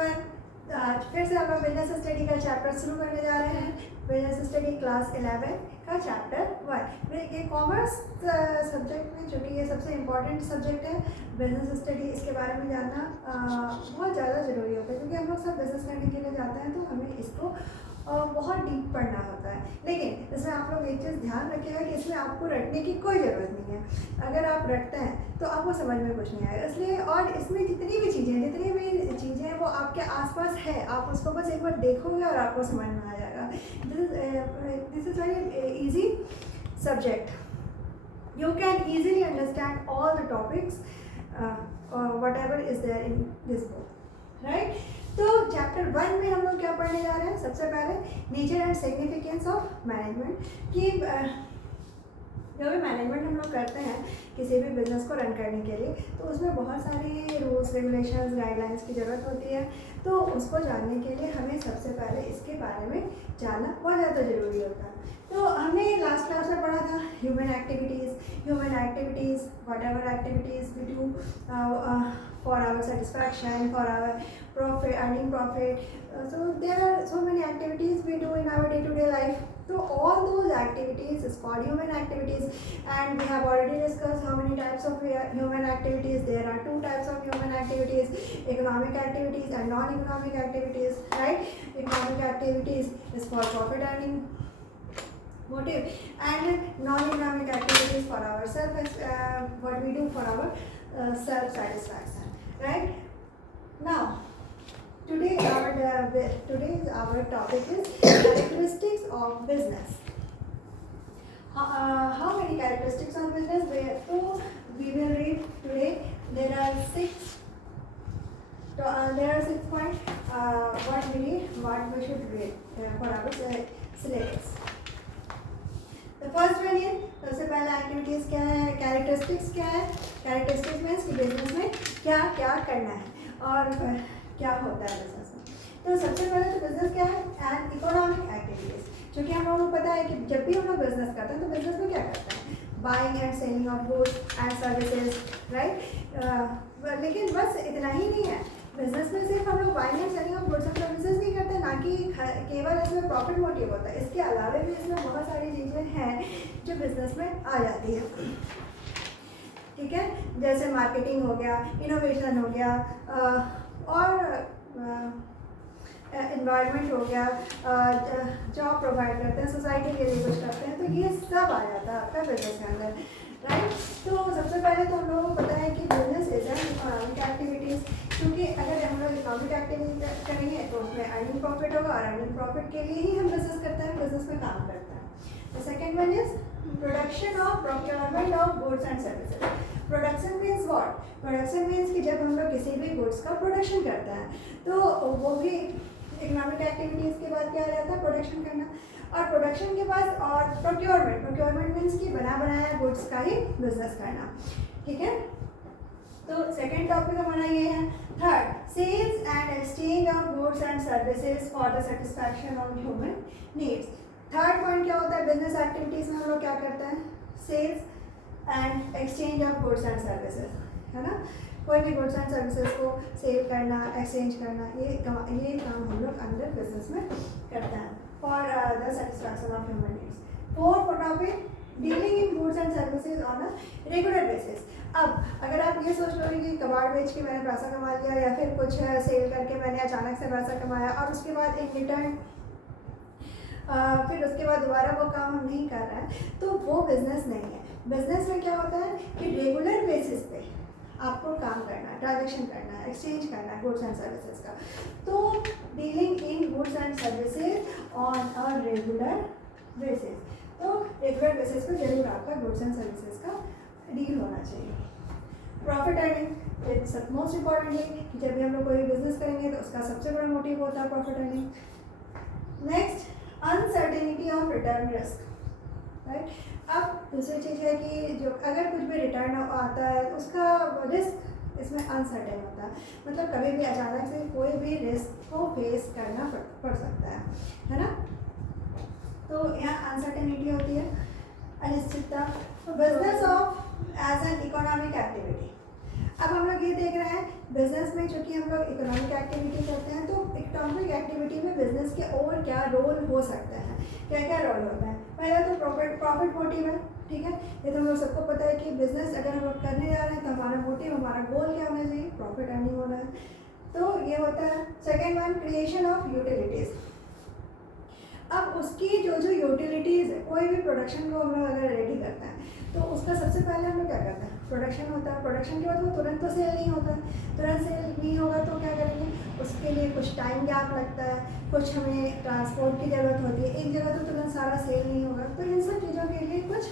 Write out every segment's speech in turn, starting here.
Everyone, आज फिर से हम लोग बिजनेस स्टडी का चैप्टर शुरू करने जा रहे हैं। बिजनेस स्टडी क्लास 11 का चैप्टर 1। ये कॉमर्स सब्जेक्ट में, जो कि ये सबसे इम्पॉर्टेंट सब्जेक्ट है, बिजनेस स्टडी, इसके बारे में जानना बहुत ज़्यादा ज़रूरी होता है, क्योंकि हम लोग सब बिजनेस करने के लिए जाते हैं तो हमें इसको बहुत डीप पढ़ना होता है। लेकिन इसमें आप लोग एक चीज़ ध्यान रखिएगा कि इसमें आपको रटने की कोई ज़रूरत नहीं है। अगर आप रटते हैं तो आपको समझ में कुछ नहीं आएगा। इसलिए, और इसमें जितनी भी चीज़ें हैं वो आपके आसपास है, आप उसको बस एक बार देखोगे और आपको समझ में आ जाएगा। This is very easy subject. You can easily understand all the topics whatever is there in this book, right? तो चैप्टर 1 में हम लोग क्या पढ़ने जा रहे हैं? सबसे पहले nature and significance of management. कि जो भी मैनेजमेंट हम लोग करते हैं किसी भी बिजनेस को रन करने के लिए, तो उसमें बहुत सारी रूल्स, रेगुलेशंस, गाइडलाइंस की ज़रूरत होती है। तो उसको जानने के लिए हमें सबसे पहले इसके बारे में जानना बहुत ज़्यादा ज़रूरी होता है। तो हमने लास्ट क्लास में पढ़ा था human activities, whatever activities we do for our satisfaction, for our profit, earning profit. So there are so many activities we do in our day-to-day life. So all those activities is called human activities, and we have already discussed how many types of human activities. There are 2 types of human activities: economic activities and non-economic activities, right? Economic activities is for profit earning motive, and non-economic activities for our what we do for our self-satisfaction. Right now, today's our topic is characteristics of business. How many characteristics of business? We will read today. There are 6 points. What we should read for our syllabus. The first one is, सबसे पहला activities क्या है, characteristics क्या है। Characteristics means कि business में क्या क्या करना है और क्या होता है बिजनेस में। तो सबसे पहले तो बिजनेस क्या है, एंड इकोनॉमिक एक्टिविटीज़। क्योंकि हम लोगों को पता है कि जब भी हम लोग बिजनेस करते हैं तो बिजनेस में क्या करते हैं, buying and selling of goods and services, right. लेकिन बस इतना ही नहीं है, बिजनेस में सिर्फ हम लोग buying and selling of goods and services नहीं करते, ना कि केवल इसमें प्रॉफिट मोटिव होता है। इसके अलावा भी इसमें बहुत सारी चीज़ें हैं जो बिजनेस में आ जाती है, ठीक है। जैसे मार्केटिंग हो गया, इनोवेशन हो गया, और एनवायरनमेंट हो गया, जॉब प्रोवाइड करते हैं, सोसाइटी के लिए कुछ करते हैं, तो ये सब आ जाता है आपका बिजनेस के अंदर, राइट। तो सबसे पहले तो हम लोगों को पता है कि business is an economic activities, क्योंकि अगर हम लोग इकोनॉमिक एक्टिविटी करेंगे तो उसमें अर्निंग प्रॉफिट होगा, और अर्निंग प्रॉफिट के लिए ही हम बिजनेस करते हैं, बिजनेस में काम करते हैं। The second one is production of procurement of goods and services. Production means what? Production means कि जब हम लोग किसी भी गुड्स का प्रोडक्शन करते हैं तो वो भी इकोनॉमिक एक्टिविटीज़ के बाद क्या आ जाता है, प्रोडक्शन करना। और प्रोडक्शन के बाद और प्रोक्योरमेंट मीन्स कि बना बनाया गुड्स का ही बिजनेस करना, ठीक है। तो सेकेंड टॉपिक हमारा ये है। Third, sales and exchange of goods and services for the satisfaction of human needs. Third point क्या होता है, बिजनेस एक्टिविटीज़ में हम लोग क्या करते हैं, sales and exchange of goods and services, है ना। कोई भी गुड्स एंड सर्विसेज को सेल करना, एक्सचेंज करना, ये काम हम लोग अंदर बिजनेस में करते हैं for the satisfaction of human needs. Fourth topic, dealing in goods and services on a regular basis. अब अगर आप ये सोच रहे कि कबाड़ बेच के मैंने पैसा कमा लिया, या फिर कुछ सेल करके मैंने अचानक से पैसा कमाया और उसके बाद इन रिटर्न फिर उसके बाद दोबारा वो काम हम नहीं कर रहे हैं, तो वो बिजनेस नहीं है। बिजनेस में क्या होता है कि रेगुलर बेसिस पे आपको काम करना, ट्रांजेक्शन करना, एक्सचेंज करना है गुड्स एंड सर्विसेज का। तो dealing in goods and services on a regular basis. तो रेगुलर बेसिस पे जरूर आपका गुड्स एंड सर्विसेज का डील होना चाहिए। Profit earning, it's most important है कि जब भी हम लोग कोई बिजनेस करेंगे तो उसका सबसे बड़ा मोटिव होता है profit earning. Next, uncertainty of return risk, right. अब दूसरी चीज़ है कि जो अगर कुछ भी रिटर्न आता है तो उसका रिस्क इसमें अनसर्टेन होता है, मतलब कभी भी अचानक से कोई भी रिस्क को फेस करना पड़ सकता है ना। तो यहाँ अनसर्टेनिटी होती है, अनिश्चितता। Business of as an economic activity. अब हम लोग ये देख रहे हैं बिजनेस में चूँकि हम लोग इकोनॉमिक एक्टिविटी करते हैं, तो इकोनॉमिक एक्टिविटी में बिजनेस के और क्या रोल हो सकते हैं, क्या क्या रोल होता है। पहला तो प्रॉफिट मोटिव है, ठीक है। ये तो हम लोग सबको पता है कि बिजनेस अगर हम लोग करने जा रहे हैं तो हमारा मोटिव, हमारा गोल क्या होना चाहिए, प्रॉफिट अर्निंग होना है, तो ये होता है। Second one, creation of utilities. अब उसकी जो जो यूटिलिटीज़ है, कोई भी प्रोडक्शन को हम लोग अगर रेडी करते हैं तो उसका सबसे पहले हम लोग क्या करते हैं, प्रोडक्शन होता है। प्रोडक्शन के बाद वो तुरंत तो सेल नहीं होता, तुरंत सेल नहीं होगा तो क्या करेंगे, उसके लिए कुछ टाइम गैप लगता है, कुछ हमें ट्रांसपोर्ट की ज़रूरत होती है, एक जगह तो तुरंत सारा सेल नहीं होगा। तो इन सब चीज़ों के लिए कुछ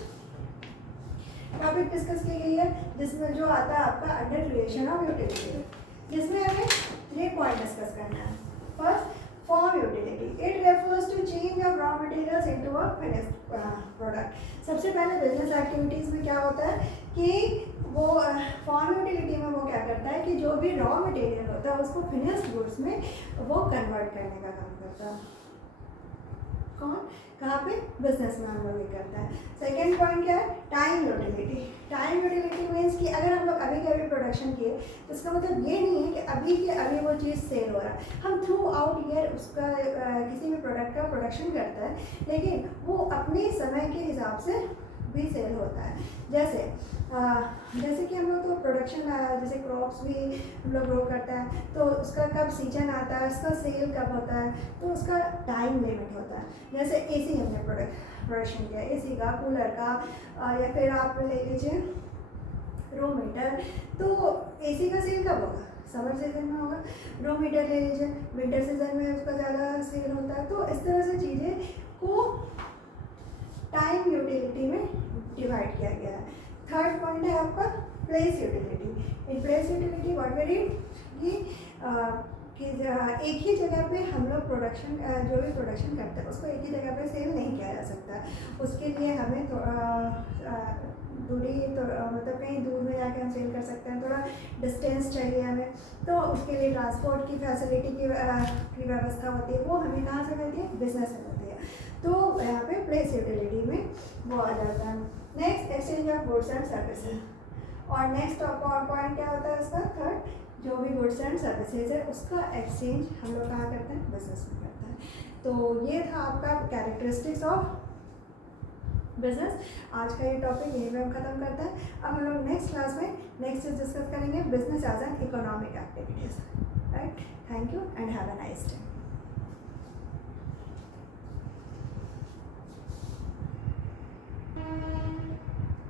टॉपिक डिस्कस की गई है, जिसमें जो आता है आपका अंडर क्रिएशन ऑफ यूटिलिटी, जिसमें हमें 3 पॉइंट डिस्कस करना है। First, form utility, it refers to change of raw materials into a finished product. सबसे पहले बिजनेस एक्टिविटीज़ में क्या होता है कि वो फॉर्म यूटिलिटी में वो क्या करता है कि जो भी रॉ मटेरियल होता है उसको फिनिश्ड गुड्स में वो कन्वर्ट करने का काम करता है। कौन, कहाँ पे, बिजनेस में हम लोग ये करता है। सेकेंड पॉइंट क्या है, time utility. Time utility means कि अगर हम लोग अभी के अभी प्रोडक्शन किए तो इसका मतलब ये नहीं है कि अभी के अभी वो चीज़ सेल हो रहा है। हम थ्रू आउट ईयर उसका किसी भी प्रोडक्ट का प्रोडक्शन करता है, लेकिन वो अपने समय के हिसाब से भी सेल होता है। जैसे कि हम लोग तो प्रोडक्शन, जैसे क्रॉप्स भी हम लोग ग्रो करता है तो उसका कब सीजन आता है, उसका सेल कब होता है, तो उसका टाइम लिमिट होता है। जैसे एसी हमने प्रोडक्शन किया, एसी का, कूलर का, या फिर आप ले लीजिए रो मीटर, तो एसी का सेल कब होगा, समर सीजन में होगा। रो मीटर ले लीजिए, विंटर सीजन में उसका ज़्यादा सेल होता है। तो इस तरह से चीज़ें को टाइम यूटिलिटी में डिवाइड किया गया है। थर्ड पॉइंट है आपका place utility. In place utility what we read कि एक ही जगह पे हम लोग प्रोडक्शन, जो भी प्रोडक्शन करते हैं उसको एक ही जगह पे सेल नहीं किया जा सकता। उसके लिए हमें दूरी तो मतलब कहीं दूर में जाके हम सेल कर सकते हैं, थोड़ा डिस्टेंस चाहिए हमें, तो उसके लिए ट्रांसपोर्ट की फैसिलिटी की व्यवस्था होती है, वो हमें कहाँ से मिलती है, बिजनेस से मिलती है। तो यहाँ पे प्लेस यूटिलिटी में वो आ जाता है। Next, exchange of goods and services. और नेक्स्ट पॉइंट क्या होता है इसका, थर्ड, जो भी गुड्स एंड सर्विसेज है उसका एक्सचेंज हम लोग कहाँ करते हैं, बिजनेस में करते हैं। तो ये था आपका कैरेक्टरिस्टिक्स ऑफ बिजनेस। आज का ये टॉपिक यहीं पे हम खत्म करते हैं। अब हम लोग नेक्स्ट क्लास में नेक्स्ट चीज डिस्कस करेंगे, business as an economic activities. Right, thank you and have a nice day.